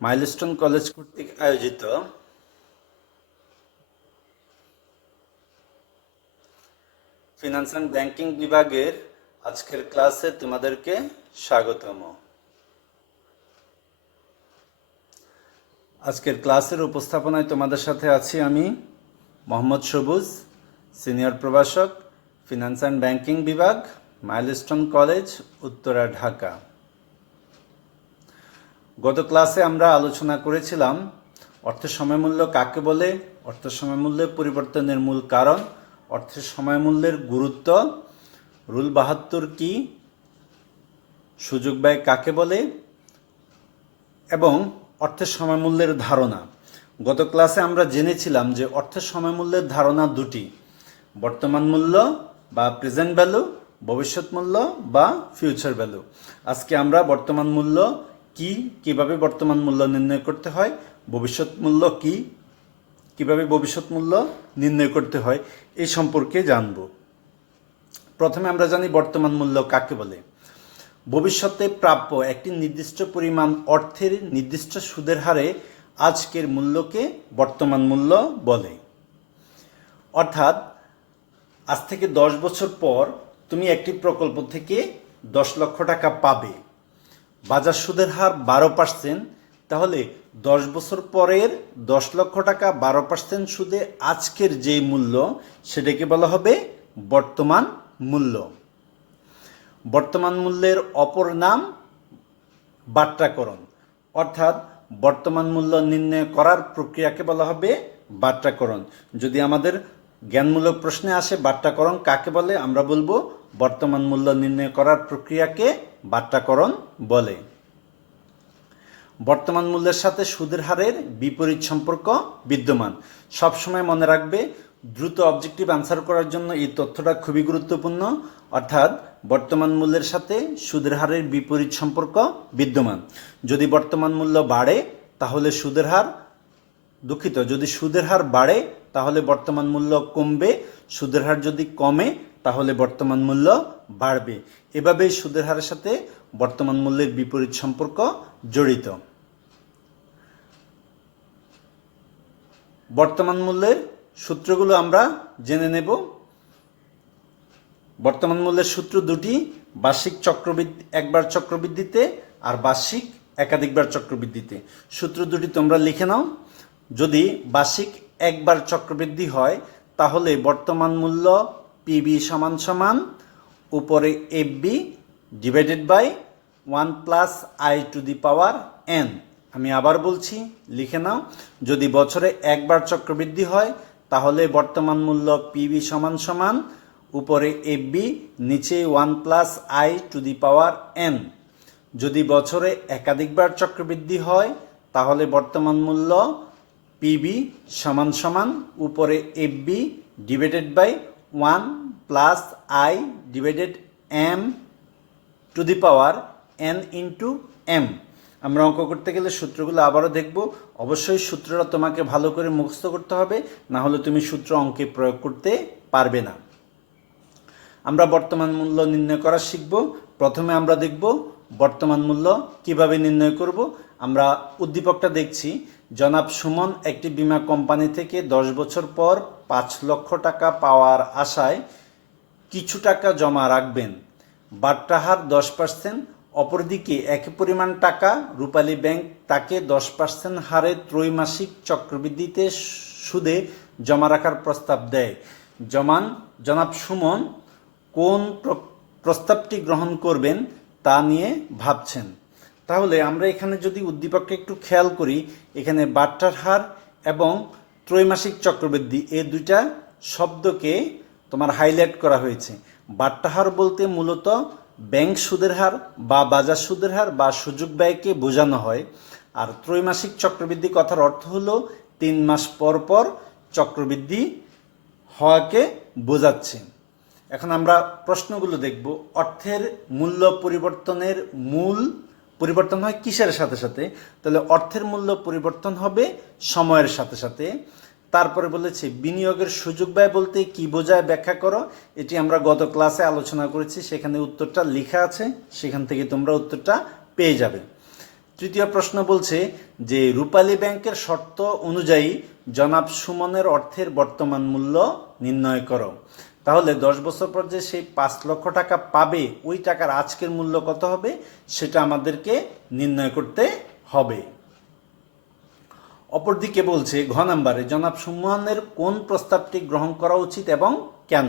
Milestone college কর্তৃক আয়োজিত finance and banking বিভাগের আজকের ক্লাসে তোমাদেরকে স্বাগতম। আজকের ক্লাসের উপস্থাপনায় তোমাদের সাথে আছি আমি মোহাম্মদ সবুজ, সিনিয়র প্রভাষক, ফিনান্স অ্যান্ড ব্যাংকিং বিভাগ, মাইলস্টোন কলেজ, উত্তরা, ঢাকা। গত ক্লাসে আমরা আলোচনা করেছিলাম অর্থের সময়মূল্য কাকে বলে, অর্থের সময়মূল্যের পরিবর্তনের মূল কারণ, অর্থের সময়মূল্যের গুরুত্ব, রুল ৭২ কি, সুযোগ ব্যয় কাকে বলে এবং অর্থের সময়মূল্যের ধারণা। গত ক্লাসে আমরা জেনেছিলাম যে অর্থের সময়মূল্যের ধারণা দুটি, বর্তমান মূল্য বা প্রেজেন্ট ভ্যালু, ভবিষ্যৎ মূল্য বা ফিউচার ভ্যালু। আজকে আমরা বর্তমান মূল্য কি, কিভাবে বর্তমান মূল্য নির্ণয় করতে হয়, ভবিষ্যৎ মূল্য কি, কিভাবে ভবিষ্যৎ মূল্য নির্ণয় করতে হয় এই সম্পর্কে জানব। প্রথমে আমরা জানি বর্তমান মূল্য কাকে বলে। ভবিষ্যতে প্রাপ্য একটি নির্দিষ্ট পরিমাণ অর্থের নির্দিষ্ট সুদের হারে আজকের মূল্যকে বর্তমান মূল্য বলে। অর্থাৎ আজ থেকে 10 বছর পর তুমি একটি প্রকল্প থেকে 10 লক্ষ টাকা পাবে, বাজার সুদের হার 12%, তাহলে 10 বছর পরের 10 লক্ষ টাকা 12% সুদে আজকের যে মূল্য সেটাকে বলা হবে বর্তমান মূল্য। বর্তমান মূল্যের অপর নাম বাট্টাকরণ, অর্থাৎ বর্তমান মূল্য নির্ণয় করার প্রক্রিয়াকে বলা হবে বাট্টাকরণ। যদি আমাদের জ্ঞানমূলক প্রশ্নে আসে বাট্টাকরণ কাকে বলে, আমরা বলবো বর্তমান মূল্য নির্ণয় করার প্রক্রিয়াকে বাট্টাকরণ বলে। বর্তমান মূল্যের সাথে সুদের হারের বিপরীত সম্পর্ক বিদ্যমান। সবসময় মনে রাখবে, দ্রুত অবজেক্টিভ আনসার করার জন্য এই তথ্যটা খুবই গুরুত্বপূর্ণ। অর্থাৎ বর্তমান মূল্যের সাথে সুদের হারের বিপরীত সম্পর্ক বিদ্যমান। যদি বর্তমান মূল্য বাড়ে তাহলে সুদের হার, যদি সুদের হার বাড়ে তাহলে বর্তমান মূল্য কমবে, সুদের হার যদি কমে তাহলে বর্তমান মূল্য বাড়বে। এভাবেই সুদের হারের সাথে বর্তমান মূল্যের বিপরীত সম্পর্ক জড়িত। বর্তমান মূল্যের সূত্রগুলো আমরা জেনে নেব। বর্তমান মূল্যের সূত্র দুটি, বার্ষিক চক্রবৃদ্ধি, একবার চক্রবৃদ্ধিতে আর বার্ষিক একাধিকবার চক্রবৃদ্ধিতে। সূত্র দুটি তোমরা লিখে নাও। যদি বার্ষিক একবার চক্রবৃদ্ধি হয় তাহলে বর্তমান মূল্য পিবি সমান সমান উপরে FB divided by 1 plus I to the power n. আমি আবার বলছি, লিখে নাও। যদি বছরে একবার চক্রবৃদ্ধি হয় তাহলে বর্তমান মূল্য পিবি সমান সমান উপরে এফবি, নিচে 1 plus I to the power N. যদি বছরে একাধিকবার চক্রবৃদ্ধি হয় তাহলে বর্তমান মূল্য পিবি সমান সমান উপরে FB divided by 1 plus i divided m to the power n into m. আমরা অঙ্ক করতে গেলে সূত্রগুলো আবারও দেখব। অবশ্যই সূত্রটা তোমাকে ভালো করে মুখস্থ করতে হবে, না হলে তুমি সূত্র অঙ্কে প্রয়োগ করতে পারবে না। আমরা বর্তমান মূল্য নির্ণয় করা শিখব। প্রথমে আমরা দেখব বর্তমান মূল্য কিভাবে নির্ণয় করব। আমরা উদ্দীপকটা দেখছি। জনাব সুমন একটি বীমা কোম্পানি থেকে 10 বছর পর 5 লক্ষ টাকা পাওয়ার আশায় কিছু টাকা জমা রাখবেন। বাট্টা হার 10%। অপরদিকে একই পরিমাণ টাকা রূপালী ব্যাংক তাকে 10% হারে ত্রৈমাসিক চক্রবৃদ্ধিতে সুদে জমা রাখার প্রস্তাব দেয়। জনাব সুমন কোন প্রস্তাবটি গ্রহণ করবেন তা নিয়ে ভাবছেন। তাহলে আমরা এখানে যদি উদ্দীপককে একটু খেয়াল করি, এখানে বাট্টার হার এবং ত্রৈমাসিক চক্রবৃদ্ধি এই দুইটা শব্দকে তোমার হাইলাইট করা হয়েছে। বাট্টা হার বলতে মূলত ব্যাংক সুদের হার বা বাজার সুদের হার বা সুযোগ ব্যয়কে বোঝানো হয়। আর ত্রৈমাসিক চক্রবৃদ্ধি কথার অর্থ হলো 3 মাস পর পর চক্রবৃদ্ধি হওয়াকে বোঝাচ্ছে। এখন আমরা প্রশ্নগুলো দেখব। অর্থের মূল্য পরিবর্তনের মূল পরিবর্তন হয় কিসের সাথে সাথে? তাহলে অর্থের মূল্য পরিবর্তন হবে সময়ের সাথে সাথে। তারপরে বলেছে বিনিয়োগের সুযোগ ব্যয় বলতে কি বোঝায় ব্যাখ্যা করো। এটি আমরা গত ক্লাসে আলোচনা করেছি, সেখানে উত্তরটা লেখা আছে, সেখান থেকে তোমরা উত্তরটা পেয়ে যাবে। তৃতীয় প্রশ্ন বলছে যে রূপালী ব্যাংকের শর্ত অনুযায়ী জনাব সুমনের অর্থের বর্তমান মূল্য নির্ণয় করো। তাহলে 10 বছর পর যে সেই 5 লক্ষ টাকা পাবে, ওই টাকার আজকের মূল্য কত হবে সেটা আমাদেরকে নির্ণয় করতে হবে। অপরদিকে বলছে ঘ নাম্বারে জনাব সুমনের কোন প্রস্তাবটি গ্রহণ করা উচিত এবং কেন।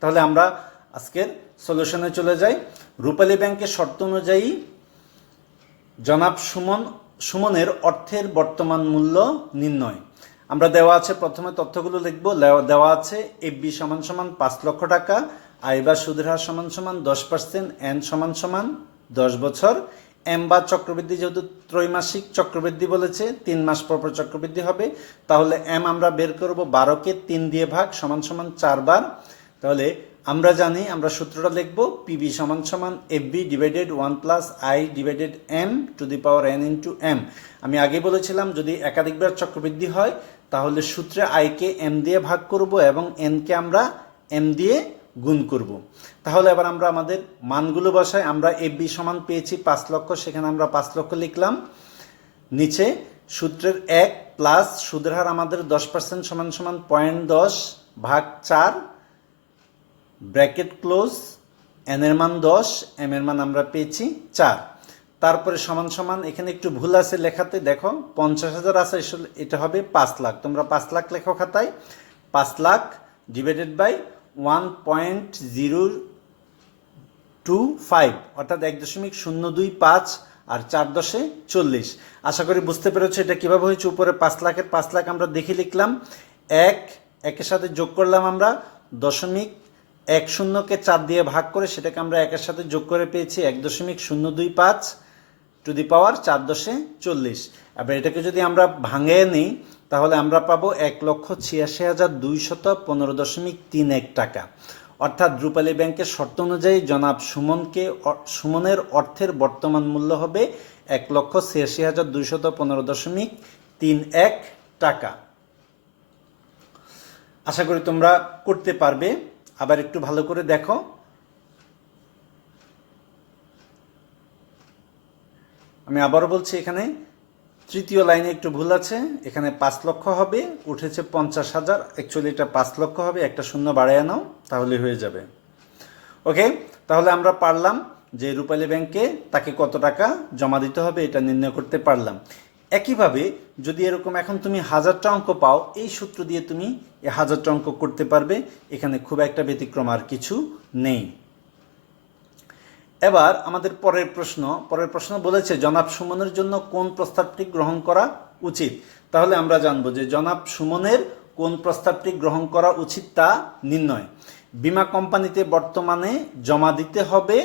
তাহলে আমরা আজকের সলিউশনে চলে যাই। রূপালী ব্যাংকের শর্ত অনুযায়ী জনাব সুমনের অর্থের বর্তমান মূল্য নির্ণয়। আমরা দেওয়া আছে, প্রথমে তথ্যগুলো লিখব। দেওয়া আছে এফবি সমান সমান 5 লক্ষ টাকা, আয় বা সুদের হার সমান সমান 10%, এন সমান সমান 10 বছর, এম বা চক্রবৃদ্ধি যেহেতু ত্রৈমাসিক চক্রবৃদ্ধি বলেছে 3 মাস পর পর চক্রবৃদ্ধি হবে, তাহলে এম আমরা বের করব 12কে 3 দিয়ে ভাগ সমান সমান 4 বার। তাহলে আমরা জানি, আমরা সূত্রটা লিখব পিবি সমান সমান FB divided 1 plus i divided m to the power n into m. আমি আগে বলেছিলাম যদি একাধিকবার চক্রবৃদ্ধি হয় তাহলে সূত্রে আইকে এম দিয়ে ভাগ করব এবং এনকে আমরা এম দিয়ে গুণ করব। তাহলে এবার আমরা আমাদের মানগুলো বসাই। আমরা এফবি সমান পেয়েছি 5 লক্ষ, সেখানে আমরা 5 লক্ষ লিখলাম। নিচে সূত্রের 1 প্লাস সুদের হার আমাদের 10% সমান সমান 0.10 ভাগ 4 ব্র্যাকেট ক্লোজ, এন এর মান 10, এম এর মান আমরা পেয়েছি 4। তারপরে সমান সমান, এখানে একটু ভুল আছে লেখাতে, দেখো 50,000 আছে, এটা হবে 5 লাখ। তোমরা 5 লাখ লেখো খাতায়। 5 লাখ ডিভাইডেড বাই 1.025 অর্থাৎ 1.025 আর 4 দশে 40। আশা করি বুঝতে পেরেছো এটা কিভাবে হয়েছে। উপরে 5 লাখের 5 লাখ আমরা দেখে লিখলাম, একের সাথে যোগ করলাম আমরা 0.10কে 4 দিয়ে ভাগ করে সেটাকে আমরা একের সাথে যোগ করে পেয়েছি 1.025 টু দি পাওয়ার 4 দশে 40। এবার এটাকে যদি আমরা ভাঙিয়ে নিই তাহলে আমরা পাবো 1,86,215.31 টাকা। অর্থাৎ রূপালী ব্যাংকের শর্ত অনুযায়ী জনাব সুমনের অর্থের বর্তমান মূল্য হবে 1,86,215.31 টাকা। আশা করি তোমরা করতে পারবে। আবার একটু ভালো করে দেখো। আমি আবারও বলছি, এখানে তৃতীয় লাইনে একটু ভুল আছে। এখানে 5 লক্ষ হবে, উঠেছে 50,000। অ্যাকচুয়ালি এটা 5 লক্ষ হবে, একটা শূন্য বাড়ায় নাও তাহলে হয়ে যাবে। ওকে, তাহলে আমরা পারলাম যে রূপালী ব্যাংকে তাকে কত টাকা জমা দিতে হবে এটা নির্ণয় করতে পারলাম। একইভাবে যদি এরকম এখন তুমি 1000টা অঙ্ক পাও, এই সূত্র দিয়ে তুমি 1000টা অঙ্ক করতে পারবে। এখানে খুব একটা ব্যতিক্রম আর কিছু নেই। এবার আমাদের পরের প্রশ্ন বলেছে জনাব সুমনের জন্য কোন প্রস্তাবটি গ্রহণ করা উচিত। তাহলে আমরা জানবো যে জনাব সুমনের কোন প্রস্তাবটি গ্রহণ করা উচিত তা নির্ণয়। বীমা কোম্পানিতে বর্তমানে জমা দিতে হবে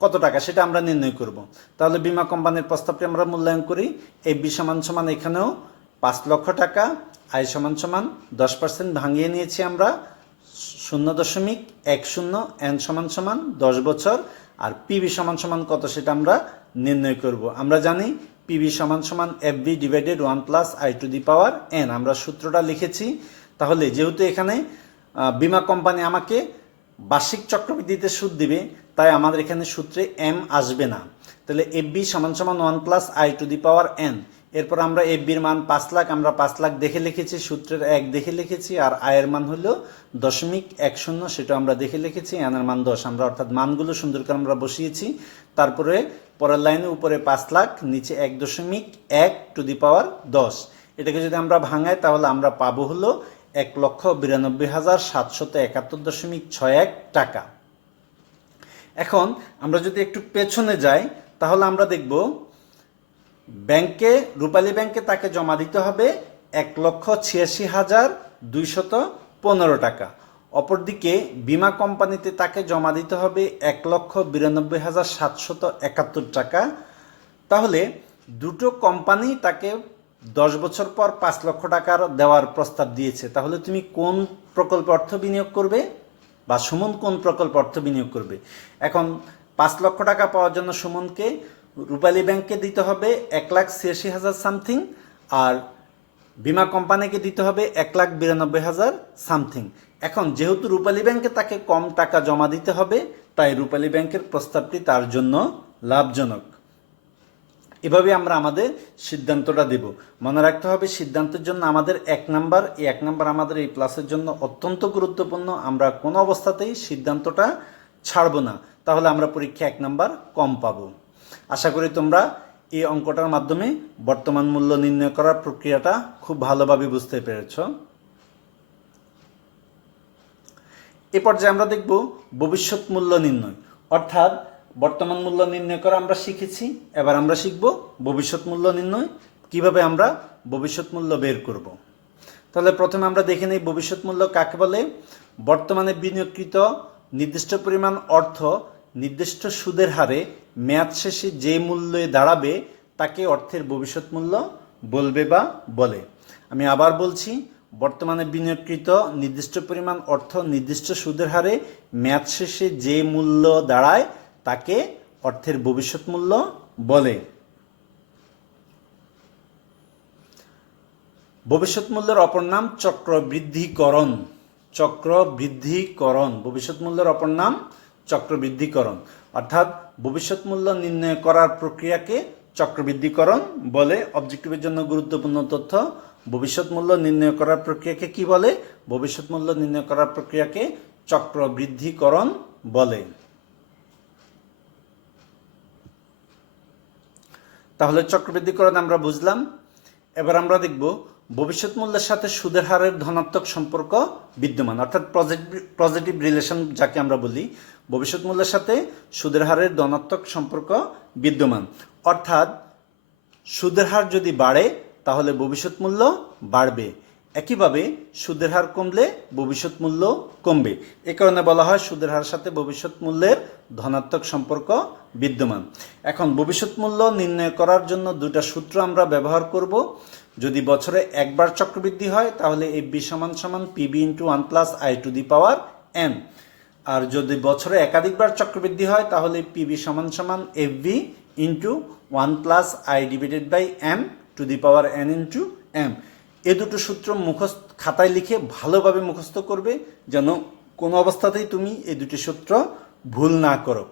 কত টাকা সেটা আমরা নির্ণয় করব। তাহলে বীমা কোম্পানির প্রস্তাবটি আমরা মূল্যায়ন করি। এফবি সমান সমান এখানেও 5 লক্ষ টাকা, আয় সমান সমান 10% ভাঙিয়ে নিয়েছি আমরা 0.10, এন সমান সমান 10 বছর, আর পিবি সমান সমান কত সেটা আমরা নির্ণয় করব। আমরা জানি পিবি সমান সমান FB divided 1 plus I to the power N. আমরা সূত্রটা লিখেছি। তাহলে যেহেতু এখানে বীমা কোম্পানি আমাকে বার্ষিক চক্রবৃদ্ধিতে সুদ দিবে, তাই আমাদের এখানে সূত্রে এম আসবে না। তাহলে এফবি সমান সমান 1 plus I to the power N. এরপর আমরা এফবির মান 5 লাখ, আমরা 5 লাখ দেখে লিখেছি, সূত্রের 1 দেখে লিখেছি, আর আয়ের মান হলো 0.10, সেটা আমরা দেখে লিখেছি, এনের মান 10। আমরা অর্থাৎ মানগুলো সুন্দর করে আমরা বসিয়েছি। তারপরে পরের লাইনে উপরে 5 লাখ, নিচে 1.1 টু দি পাওয়ার 10। এটাকে যদি আমরা ভাঙাই তাহলে আমরা পাবো হলো 1,92,771.61 টাকা। এখন আমরা যদি একটু পেছনে যাই তাহলে আমরা দেখব রূপালী ব্যাংকে তাকে জমা দিতে হবে 1,86,215 টাকা। অপরদিকে বীমা কোম্পানিতে তাকে জমা দিতে হবে 1,92,771 টাকা। তাহলে দুটো কোম্পানি তাকে 10 বছর পর 5 লক্ষ টাকার দেওয়ার প্রস্তাব দিয়েছে। তাহলে তুমি কোন প্রকল্পে অর্থ বিনিয়োগ করবে বা সুমন কোন প্রকল্পে অর্থ বিনিয়োগ করবে? এখন 5 লক্ষ টাকা পাওয়ার জন্য সুমনকে রূপালী ব্যাংককে দিতে হবে 1,86,000 সামথিং, আর বীমা কোম্পানিকে দিতে হবে 1,92,000 সামথিং। এখন যেহেতু রূপালী ব্যাংকে তাকে কম টাকা জমা দিতে হবে, তাই রূপালী ব্যাংকের প্রস্তাবটি তার জন্য লাভজনক। এভাবে আমরা আমাদের সিদ্ধান্তটা দেব। মনে রাখতে হবে সিদ্ধান্তের জন্য আমাদের 1 নাম্বার, এই 1 নাম্বার আমাদের এই প্লাসের জন্য অত্যন্ত গুরুত্বপূর্ণ। আমরা কোনো অবস্থাতেই সিদ্ধান্তটা ছাড়বো না, তাহলে আমরা পরীক্ষা 1 নাম্বার কম পাবো। আশা করি তোমরা এই অঙ্কটার মাধ্যমে বর্তমান মূল্য নির্ণয় করার প্রক্রিয়াটা খুব ভালোভাবে বুঝতে পেরেছ। এ পর্যায়ে আমরা দেখব ভবিষ্যৎ মূল্য নির্ণয়, অর্থাৎ বর্তমান মূল্য নির্ণয় করা আমরা শিখেছি, এবার আমরা শিখব ভবিষ্যৎ মূল্য নির্ণয়, কিভাবে আমরা ভবিষ্যৎ মূল্য বের করব। তাহলে প্রথমে আমরা দেখে নেই ভবিষ্যৎ মূল্য কাকে বলে। বর্তমানে বিনিয়োগকৃত নির্দিষ্ট পরিমাণ অর্থ নির্দিষ্ট সুদের হারে মেয়াদ শেষে যে মূল্যে দাঁড়াবে তাকে অর্থের ভবিষ্যৎ মূল্য বলবে বা বলে। আমি আবার বলছি, বর্তমানে বিনিয়োগকৃত নির্দিষ্ট পরিমাণ অর্থ নির্দিষ্ট সুদের হারে মেয়াদ শেষে যে মূল্য দাঁড়ায় তাকে অর্থের ভবিষ্যৎ মূল্য বলে। ভবিষ্যৎ মূল্যের অপর নাম চক্রবৃদ্ধিকরণ। চক্রবৃদ্ধিকরণ ভবিষ্যৎ মূল্যের অপর নাম চক্রবৃদ্ধিকরণ, অর্থাৎ ভবিষ্যৎ মূল্য নির্ণয় করার প্রক্রিয়াকে চক্রবৃদ্ধিকরণ বলে। অবজেক্টিভের জন্য গুরুত্বপূর্ণ তথ্য, ভবিষ্যৎ মূল্য নির্ণয় করার প্রক্রিয়াকে কি বলে? ভবিষ্যৎ মূল্য নির্ণয় করার প্রক্রিয়াকে চক্রবৃদ্ধিকরণ বলে। তাহলে চক্রবৃদ্ধিকরণ আমরা বুঝলাম। এবার আমরা দেখব ভবিষ্যৎ মূল্যের সাথে সুদের হারের ধনাত্মক সম্পর্ক বিদ্যমান, অর্থাৎ পজিটিভ রিলেশন যাকে আমরা বলি। ভবিষ্যৎ মূল্যের সাথে সুদের হারের ধনাত্মক সম্পর্ক বিদ্যমান, অর্থাৎ সুদের হার যদি বাড়ে তাহলে ভবিষ্যৎ মূল্য বাড়বে, একইভাবে সুদের হার কমলে ভবিষ্যৎ মূল্য কমবে। এ কারণে বলা হয় সুদের হারের সাথে ভবিষ্যৎ মূল্যের ধনাত্মক সম্পর্ক বিদ্যমান। এখন ভবিষ্যৎ মূল্য নির্ণয় করার জন্য দুটা সূত্র আমরা ব্যবহার করব। যদি বছরে একবার চক্রবৃদ্ধি হয় তাহলে FB = PB × 1 + I two the power n, আর যদি বছরে একাধিকবার চক্রবৃদ্ধি হয় তাহলে PB = FB × 1 + I / m to the power n × m। এই দুটো সূত্র খাতায় লিখে ভালোভাবে মুখস্থ করবে, যেন কোনো অবস্থাতেই তুমি এই দুটি সূত্র ভুল না করো।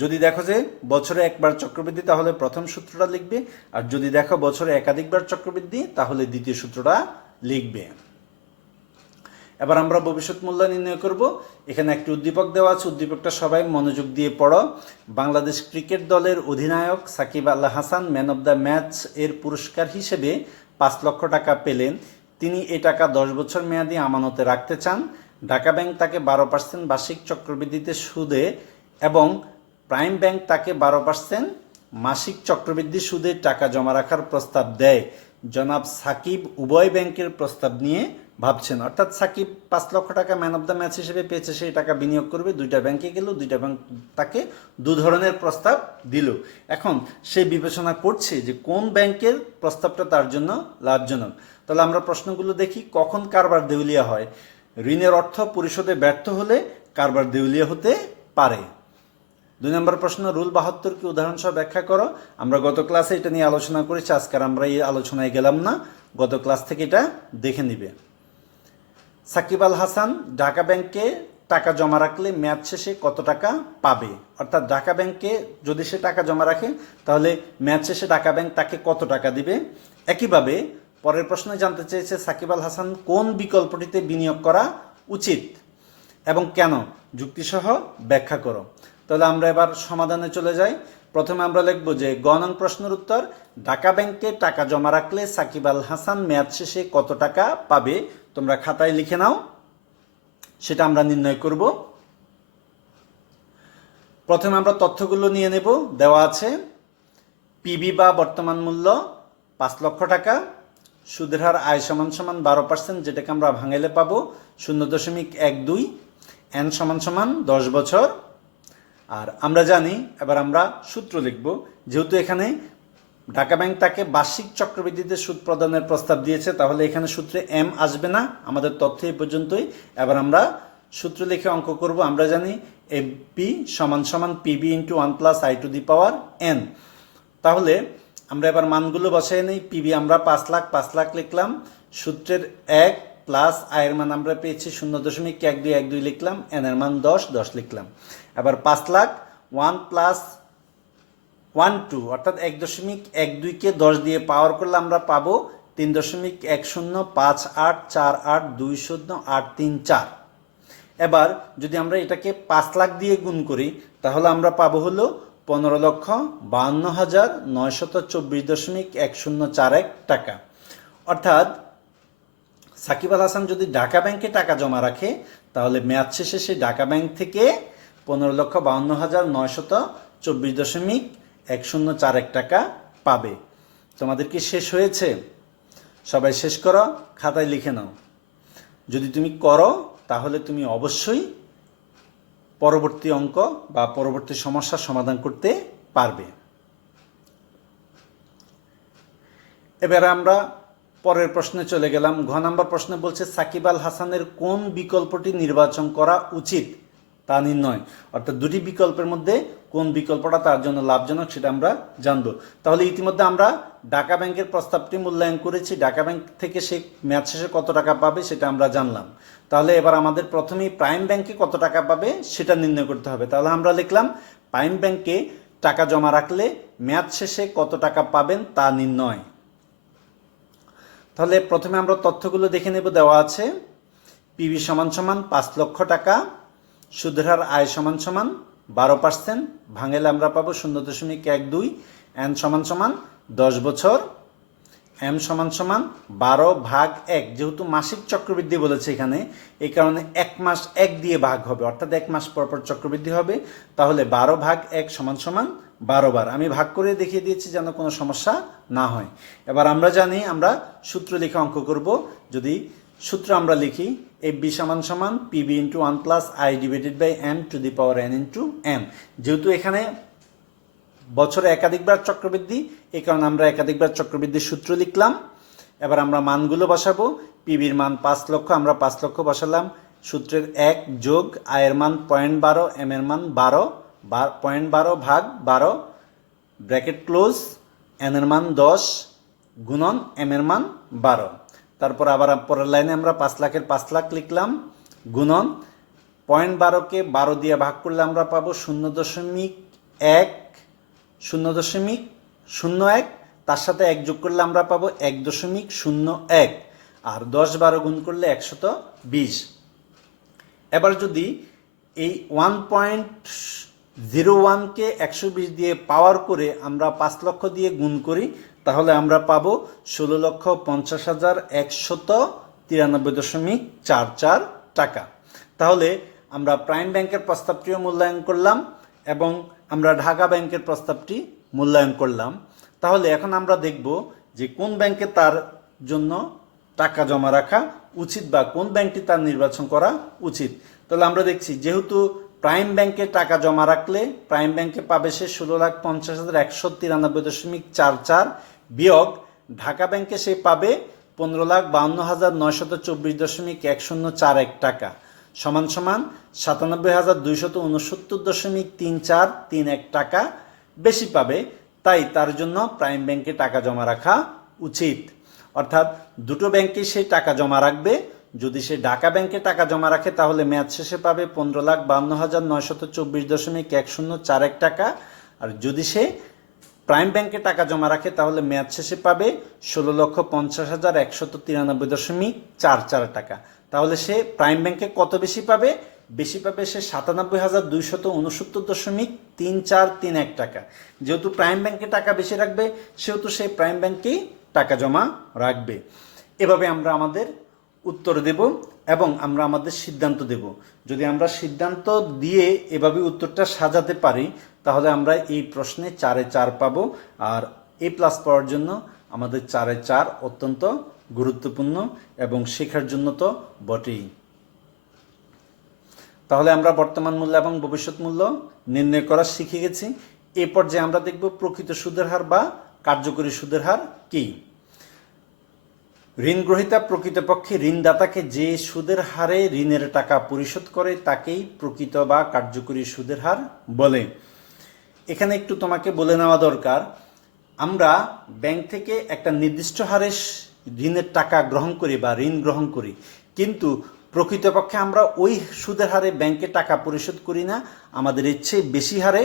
যদি দেখো যে বছরে একবার চক্রবৃদ্ধি তাহলে প্রথম সূত্রটা লিখবে, আর যদি দেখো বছরে একাধিকবার চক্রবৃদ্ধি তাহলে দ্বিতীয় সূত্রটা লিখবে। এবার আমরা ভবিষ্যৎ মূল্য নির্ণয় করব। এখানে একটি উদ্দীপক দেওয়া আছে, উদ্দীপকটা সবাই মনোযোগ দিয়ে পড়ো। বাংলাদেশ ক্রিকেট দলের অধিনায়ক Shakib Al Hasan man of the match এর পুরস্কার হিসেবে 5 লক্ষ টাকা পেলেন। তিনি এই টাকা 10 বছর মেয়াদি আমানতে রাখতে চান। ঢাকা ব্যাংক তাকে 12% বার্ষিক চক্রবৃদ্ধিতে সুদে এবং প্রাইম ব্যাংক তাকে 12% মাসিক চক্রবৃদ্ধি সুদে টাকা জমা রাখার প্রস্তাব দেয়। জনাব সাকিব উভয় ব্যাংকের প্রস্তাব নিয়ে ভাবছেন, অর্থাৎ সাকিব 5 লক্ষ টাকা ম্যান অব দ্য ম্যাচ হিসেবে পেয়েছে, সেই টাকা বিনিয়োগ করবে। দুইটা ব্যাংকে গেল, দুইটা ব্যাংক তাকে দু ধরনের প্রস্তাব দিল। এখন সে বিবেচনা করছে যে কোন ব্যাংকের প্রস্তাবটা তার জন্য লাভজনক। তাহলে আমরা প্রশ্নগুলো দেখি। কখন কারবার দেউলিয়া হয়? ঋণের অর্থ পরিশোধে ব্যর্থ হলে কারবার দেউলিয়া হতে পারে। 2 নম্বর প্রশ্ন, রুল 72 কি উদাহরণসহ ব্যাখ্যা করো। আমরা গত ক্লাসে এটা নিয়ে আলোচনা করেছি, আজকের আমরা এই আলোচনায় গেলাম না, গত ক্লাস থেকে এটা দেখে নিবে। সাকিব আল হাসান ঢাকা ব্যাংকে টাকা জমা রাখলে মেয়াদ শেষে কত টাকা পাবে? অর্থাৎ ঢাকা ব্যাংকে যদি সে টাকা জমা রাখে তাহলে মেয়াদ শেষে ঢাকা ব্যাংক তাকে কত টাকা দিবে। একইভাবে পরের প্রশ্নে জানতে চেয়েছে সাকিব আল হাসান কোন বিকল্পটিতে বিনিয়োগ করা উচিত এবং কেন, যুক্তিসহ ব্যাখ্যা করো। তাহলে আমরা এবার সমাধানে চলে যাই। প্রথমে আমরা লিখব যে গ নং প্রশ্নের উত্তর, ঢাকা ব্যাংকে টাকা জমা রাখলে সাকিব আল হাসান মেয়াদ শেষে কত টাকা পাবে। তোমরা খাতায় লিখে নাও, সেটা আমরা নির্ণয় করব। প্রথমে আমরা তথ্যগুলো নিয়ে নেব। দেওয়া আছে পিবি বা বর্তমান মূল্য 5 লক্ষ টাকা, সুদের হার আয় = 12%, যেটাকে আমরা ভাঙাইলে পাবো 0.12, n = 10 বছর। আর আমরা জানি, এবার আমরা সূত্র লিখব। যেহেতু এখানে ঢাকা ব্যাংক তাকে বার্ষিক চক্রবৃদ্ধিতে সুদ প্রদানের প্রস্তাব দিয়েছে, তাহলে এখানে সূত্রে m আসবে না। আমাদের তথ্য এই পর্যন্তই। এবার আমরা সূত্র লিখে অঙ্ক করব। আমরা জানি FB = PB × 1 + I two the power n। তাহলে আমরা এবার মানগুলো বসাই নেই। PB আমরা 5 লাখ লিখলাম, সূত্রের 1 প্লাস I এর মান আমরা পেয়েছি 0.1212 লিখলাম, n এর মান 10 লিখলাম। এবার 5 লাখ 1 + 12 অর্থাৎ 1.12কে 10 দিয়ে পাওয়ার করলে আমরা পাবো 3.1058482083 এবার যদি আমরা এটাকে 5 লাখ দিয়ে গুণ করি তাহলে আমরা পাবো হলো 15,52,924.1041 টাকা। অর্থাৎ সাকিব আল হাসান যদি ঢাকা ব্যাংকে টাকা জমা রাখে তাহলে মেয়াদ শেষে সে ঢাকা ব্যাংক থেকে 15,52,924.1041 টাকা পাবে। তোমাদের কি শেষ হয়েছে? সবাই শেষ করো, খাতায় লিখে নাও। যদি তুমি করো তাহলে তুমি অবশ্যই পরবর্তী অঙ্ক বা পরবর্তী সমস্যার সমাধান করতে পারবে। এবারে আমরা পরের প্রশ্নে চলে গেলাম। ঘ নম্বর প্রশ্নে বলছে সাকিব আল হাসানের কোন বিকল্পটি নির্বাচন করা উচিত তা নির্ণয়। অর্থাৎ দুটি বিকল্পের মধ্যে কোন বিকল্পটা তার জন্য লাভজনক সেটা আমরা জানবো। তাহলে ইতিমধ্যে আমরা ঢাকা ব্যাংকের প্রস্তাবটি মূল্যায়ন করেছি। ঢাকা ব্যাংক থেকে সে মেয়াদ শেষে কত টাকা পাবে সেটা আমরা জানলাম। তাহলে এবার আমাদের প্রথমেই প্রাইম ব্যাংকে কত টাকা পাবে সেটা নির্ণয় করতে হবে। তাহলে আমরা লিখলাম প্রাইম ব্যাংকে টাকা জমা রাখলে মেয়াদ শেষে কত টাকা পাবেন তা নির্ণয়। তাহলে প্রথমে আমরা তথ্যগুলো দেখে নেব। দেওয়া আছে পিবি সমান সমান 5 লক্ষ টাকা, সুদের হার আয় সমান সমান 12%, ভাঙেলে আমরা পাবো 0.12, এন সমান সমান 10 বছর, এম সমান সমান 12/1। যেহেতু মাসিক চক্রবৃদ্ধি বলেছে এখানে, এই কারণে 1 মাস 1 দিয়ে ভাগ হবে, অর্থাৎ 1 মাস পর পর চক্রবৃদ্ধি হবে। তাহলে 12/1 সমান সমান 12 বার। আমি ভাগ করে দেখিয়ে দিয়েছি যেন কোনো সমস্যা না হয়। এবার আমরা জানি আমরা সূত্র লিখে অঙ্ক করব। যদি সূত্র আমরা লিখি FB সমান সমান PB into 1 plus I divided by M to the power N into M। যেহেতু এখানে বছরে একাধিকবার চক্রবৃদ্ধি, এই কারণে আমরা একাধিকবার চক্রবৃদ্ধির সূত্র লিখলাম। এবার আমরা মানগুলো বসাবো। পিবির মান 5 লক্ষ, আমরা 5 লক্ষ বসালাম। সূত্রের 1 যোগ আয়ের মান 0.12, এম এর মান 12, 0.12 ভাগ 12 ব্র্যাকেট ক্লোজ, এন এর মান 10 গুণন এম এর মান 12। তারপর আবার পরের লাইনে আমরা 5 লাখের 5 লাখ লিখলাম গুণন 0.12কে 12 দিয়ে ভাগ করলে আমরা পাবো 0.01, তার সাথে 1 যোগ করলে আমরা পাবো 1.01, আর 10-12 গুণ করলে 120। এবার যদি এই 1.01কে 120 দিয়ে পাওয়ার করে আমরা 5 লক্ষ দিয়ে গুণ করি তাহলে আমরা পাবো 16,50,193.44 টাকা। তাহলে আমরা প্রাইম ব্যাংকের প্রস্তাবটিও মূল্যায়ন করলাম এবং আমরা ঢাকা ব্যাংকের প্রস্তাবটি মূল্যায়ন করলাম। তাহলে এখন আমরা দেখব যে কোন ব্যাংকে তার জন্য টাকা জমা রাখা উচিত বা কোন ব্যাংকটি তার নির্বাচন করা উচিত। তাহলে আমরা দেখছি যেহেতু প্রাইম ব্যাংকে টাকা জমা রাখলে প্রাইম ব্যাংকে পাবে সে 16,50,193.44 বিয়োগ ঢাকা ব্যাংকে সে পাবে 15,52,924.1041 টাকা সমান সমান 97,269.3431 টাকা বেশি পাবে। তাই তার জন্য প্রাইম ব্যাংকে টাকা জমা রাখা উচিত। অর্থাৎ দুটো ব্যাংকে সে টাকা জমা রাখবে। যদি সে ঢাকা ব্যাংকে টাকা জমা রাখে তাহলে মেয়াদ শেষে পাবে 15,52,924.1041 টাকা, আর যদি সে প্রাইম ব্যাংকে টাকা জমা রাখে তাহলে মেয়াদ শেষে পাবে 16,50,193.44 টাকা। তাহলে সে প্রাইম ব্যাংকে কত বেশি পাবে? বেশি পাবে সে 97,269.3431 টাকা। যেহেতু প্রাইম ব্যাংকে টাকা বেশি রাখবে সেহেতু সে প্রাইম ব্যাংকেই টাকা জমা রাখবে। এভাবে আমরা আমাদের উত্তর দেব এবং আমরা আমাদের সিদ্ধান্ত দেব। যদি আমরা সিদ্ধান্ত দিয়ে এভাবে উত্তরটা সাজাতে পারি তাহলে আমরা এই প্রশ্নে 4-এ 4 পাবো। আর A+ পাওয়ার জন্য আমাদের 4-এ 4 অত্যন্ত গুরুত্বপূর্ণ এবং শেখার জন্য তো বটেই। তাহলে আমরা বর্তমান মূল্য এবং ভবিষ্যৎ মূল্য নির্ণয় করা শিখে গেছি। এ পর্যায়ে আমরা দেখব প্রকৃত সুদের হার বা কার্যকরী সুদের হার কি। ঋণ গ্রহীতা প্রকৃতপক্ষে ঋণদাতাকে যে সুদের হারে ঋণের টাকা পরিশোধ করে তাকেই প্রকৃত বা কার্যকরী সুদের হার বলে। এখানে একটু তোমাকে বলে নেওয়া দরকার, আমরা ব্যাংক থেকে একটা নির্দিষ্ট হারে ঋণের টাকা গ্রহণ করি বা ঋণ গ্রহণ করি, কিন্তু প্রকৃতপক্ষে আমরা ওই সুদের হারে ব্যাংকে টাকা পরিশোধ করি না, আমাদের ইচ্ছে বেশি হারে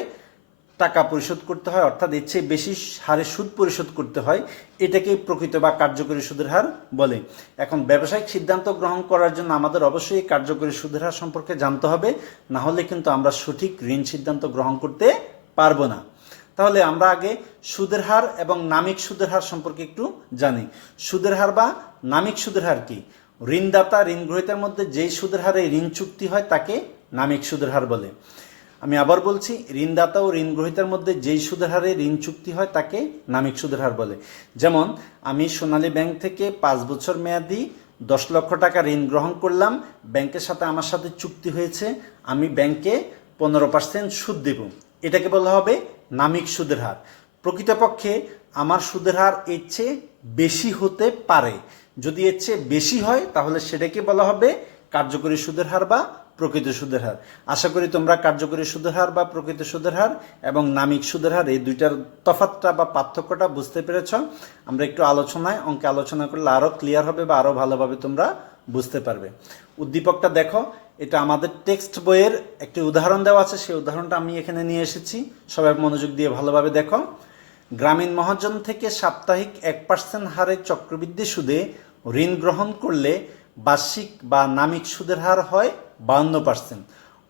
টাকা পরিশোধ করতে হয়, অর্থাৎ এর চেয়ে বেশি হারে সুদ পরিশোধ করতে হয়, এটাকেই প্রকৃত বা কার্যকরী সুদের হার বলে। এখন ব্যবসায়িক সিদ্ধান্ত গ্রহণ করার জন্য আমাদের অবশ্যই এই কার্যকরী সুদের হার সম্পর্কে জানতে হবে, না হলে কিন্তু আমরা সঠিক ঋণ সিদ্ধান্ত গ্রহণ করতে পারবো না। তাহলে আমরা আগে সুদের হার এবং নামিক সুদের হার সম্পর্কে একটু জানি। সুদের হার বা নামিক সুদের হার কি? ঋণদাতা ঋণ গ্রহীতার মধ্যে যেই সুদের হারে ঋণ চুক্তি হয় তাকে নামিক সুদের হার বলে। আমি আবার বলছি, ঋণদাতা ও ঋণ গ্রহীতার মধ্যে যেই সুদের হারে ঋণ চুক্তি হয় তাকে নামিক সুদের হার বলে। যেমন আমি সোনালী ব্যাংক থেকে 5 বছর মেয়াদি 10 লক্ষ টাকা ঋণ গ্রহণ করলাম, ব্যাংকের সাথে আমার সাথে চুক্তি হয়েছে আমি ব্যাংকে 15% সুদ দেব, এটাকে বলা হবে নামিক সুদের হার। প্রকৃতপক্ষে আমার সুদের হার এর চেয়ে বেশি হতে পারে, যদি এর চেয়ে বেশি হয় তাহলে সেটাকে বলা হবে কার্যকরী সুদের হার বা প্রকৃত সুদের হার। আশা করি তোমরা কার্যকরী সুদের হার বা প্রকৃত সুদের হার এবং নামিক সুদের হার এই দুইটার তফাৎটা বা পার্থক্যটা বুঝতে পেরেছ। আমরা একটু অঙ্কে আলোচনা করলে আরও ক্লিয়ার হবে বা আরও ভালোভাবে তোমরা বুঝতে পারবে। উদ্দীপকটা দেখো, এটা আমাদের টেক্সট বইয়ের একটি উদাহরণ দেওয়া আছে, সেই উদাহরণটা আমি এখানে নিয়ে এসেছি, সবাই মনোযোগ দিয়ে ভালোভাবে দেখো। গ্রামীণ মহাজন থেকে সাপ্তাহিক 1% হারে চক্রবৃদ্ধি সুদে ঋণ গ্রহণ করলে বার্ষিক বা নামিক সুদের হার হয় 52%,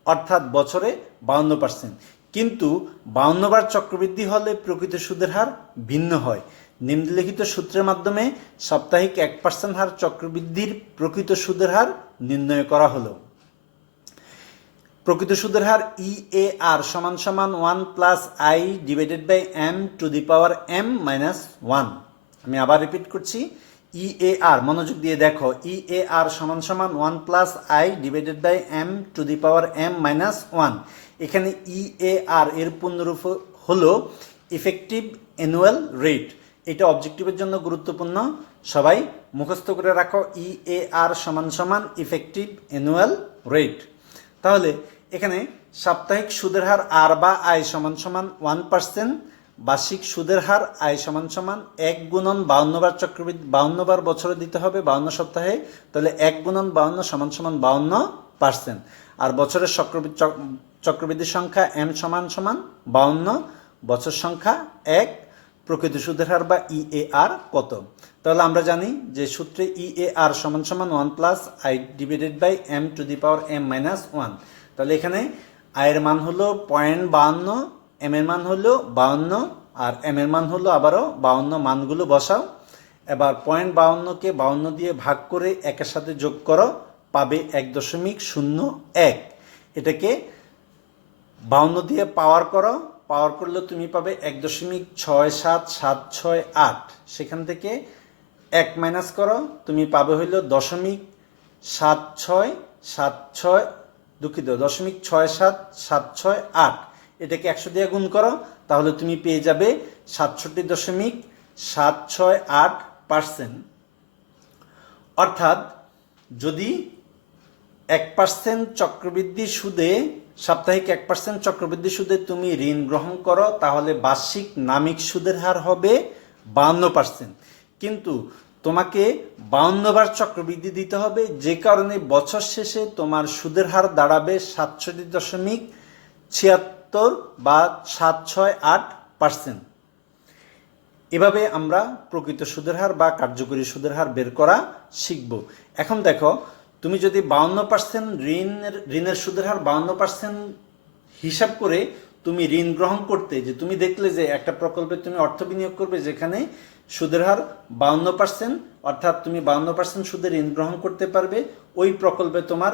অর্থাৎ বছরে 52%। কিন্তু 52 বার চক্রবৃদ্ধি হলে প্রকৃত সুদের হার ভিন্ন হয়। নিম্নলিখিত সূত্রের মাধ্যমে সাপ্তাহিক 1% হার চক্রবৃদ্ধির প্রকৃত সুদের হার নির্ণয় করা হলো। প্রকৃত সুদের হার EAR সমান সমান 1 plus I divided by M to the power M minus 1। আমি আবার রিপিট করছি, EAR মনোযোগ দিয়ে দেখো, EAR সমান সমান 1 plus I divided by M to the power M minus 1। এখানে EAR এর পূর্ণরূপ হলো ইফেক্টিভ অ্যানুয়াল রেট। এটা অবজেক্টিভের জন্য গুরুত্বপূর্ণ, সবাই মুখস্থ করে রাখো, EAR সমান সমান ইফেক্টিভ অ্যানুয়াল রেট। তাহলে এখানে সাপ্তাহিক সুদের হার R বা I সমান সমান 1%, বার্ষিক সুদের হার I সমান সমান 1 গুণন 52 বার চক্রবৃদ্ধি, 52 বার বছরে দিতে হবে 52 সপ্তাহে, তাহলে 1 গুণন 52 সমান সমান 52%। আর বছরের চক্রবৃদ্ধি সংখ্যা M সমান সমান 52, বছর সংখ্যা 1। প্রকৃত সুদের হার বা EAR কত? তাহলে আমরা জানি যে সূত্রে EAR সমান সমান 1 plus I divided by M to the power M minus 1। তাহলে এখানে I এর মান হলো 0.52, M এর মান হলো 52, আর M এর মান হলো আবারও 52, মানগুলো বসাও। এবার 0.52কে 52 দিয়ে ভাগ করে 1-এর সাথে যোগ করো, পাবে 1.01। এটাকে 52 দিয়ে পাওয়ার করো, পাওয়ার করলে তুমি পাবে 1.67768। সেখান থেকে 1 মাইনাস করো, তুমি পাবে হইল 0.7676, দুঃখিত 0.67768। এটাকে 100 দিয়ে গুণ করো, তাহলে তুমি পেয়ে যাবে 67.768%। অর্থাৎ যদি 1% চক্রবৃদ্ধি সুদে, সাপ্তাহিক 1% চক্রবৃদ্ধি সুদে তুমি ঋণ গ্রহণ করো, তাহলে বার্ষিক নামিক সুদের হার হবে 52%। কিন্তু তোমাকে 52 বার চক্রবৃদ্ধি দিতে হবে, যে কারণে বছর শেষে তোমার সুদের হার দাঁড়াবে 67.76 বা 768%। এভাবে আমরা প্রকৃত সুদের হার বা কার্যকরী সুদের হার বের করা শিখব। এখন দেখো, তুমি যদি 52% ঋণের সুদের হার 52% হিসাব করে তুমি ঋণ গ্রহণ করতে, যে তুমি দেখলে যে একটা প্রকল্পে তুমি অর্থ বিনিয়োগ করবে যেখানে সুদের হার 52%, অর্থাৎ তুমি 52% সুদে ঋণ গ্রহণ করতে পারবে, ওই প্রকল্পে তোমার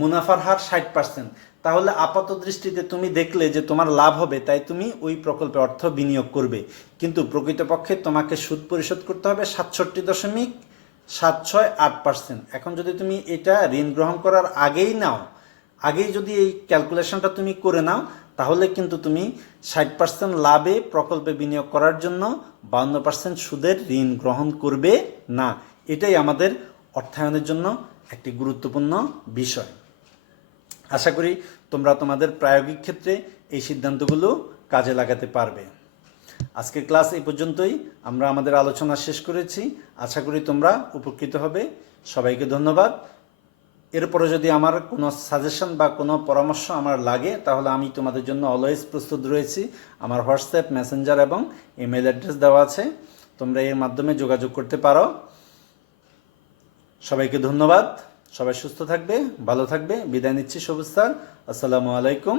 মুনাফার হার 60%। তাহলে আপাত দৃষ্টিতে তুমি দেখলে যে তোমার লাভ হবে, তাই তুমি ওই প্রকল্পে অর্থ বিনিয়োগ করবে। কিন্তু প্রকৃতপক্ষে তোমাকে সুদ পরিশোধ করতে হবে 67.768%। এখন যদি তুমি এটা ঋণ গ্রহণ করার আগেই যদি এই ক্যালকুলেশনটা তুমি করে নাও, তাহলে কিন্তু তুমি 60% লাভে প্রকল্পে বিনিয়োগ করার জন্য 52% সুদের ঋণ গ্রহণ করবে না। এটাই আমাদের অর্থায়নের জন্য একটি গুরুত্বপূর্ণ বিষয়। আশা করি তোমরা তোমাদের প্রায়োগিক ক্ষেত্রে এই সিদ্ধান্তগুলো কাজে লাগাতে পারবে। আজকের ক্লাস এই পর্যন্তই, আমরা আমাদের আলোচনা শেষ করেছি। আশা করি তোমরা উপকৃত হবে। সবাইকে ধন্যবাদ। এরপরে যদি আমার কোনো সাজেশন বা কোনো পরামর্শ আমার লাগে তাহলে আমি তোমাদের জন্য অলওয়েজ প্রস্তুত রয়েছি। আমার হোয়াটসঅ্যাপ, মেসেঞ্জার এবং ইমেল অ্যাড্রেস দেওয়া আছে, তোমরা এর মাধ্যমে যোগাযোগ করতে পারো। সবাইকে ধন্যবাদ, সবাই সুস্থ থাকবে, ভালো থাকবে, বিদায় নিচ্ছি। সবুজ স্যার, আসসালামু আলাইকুম।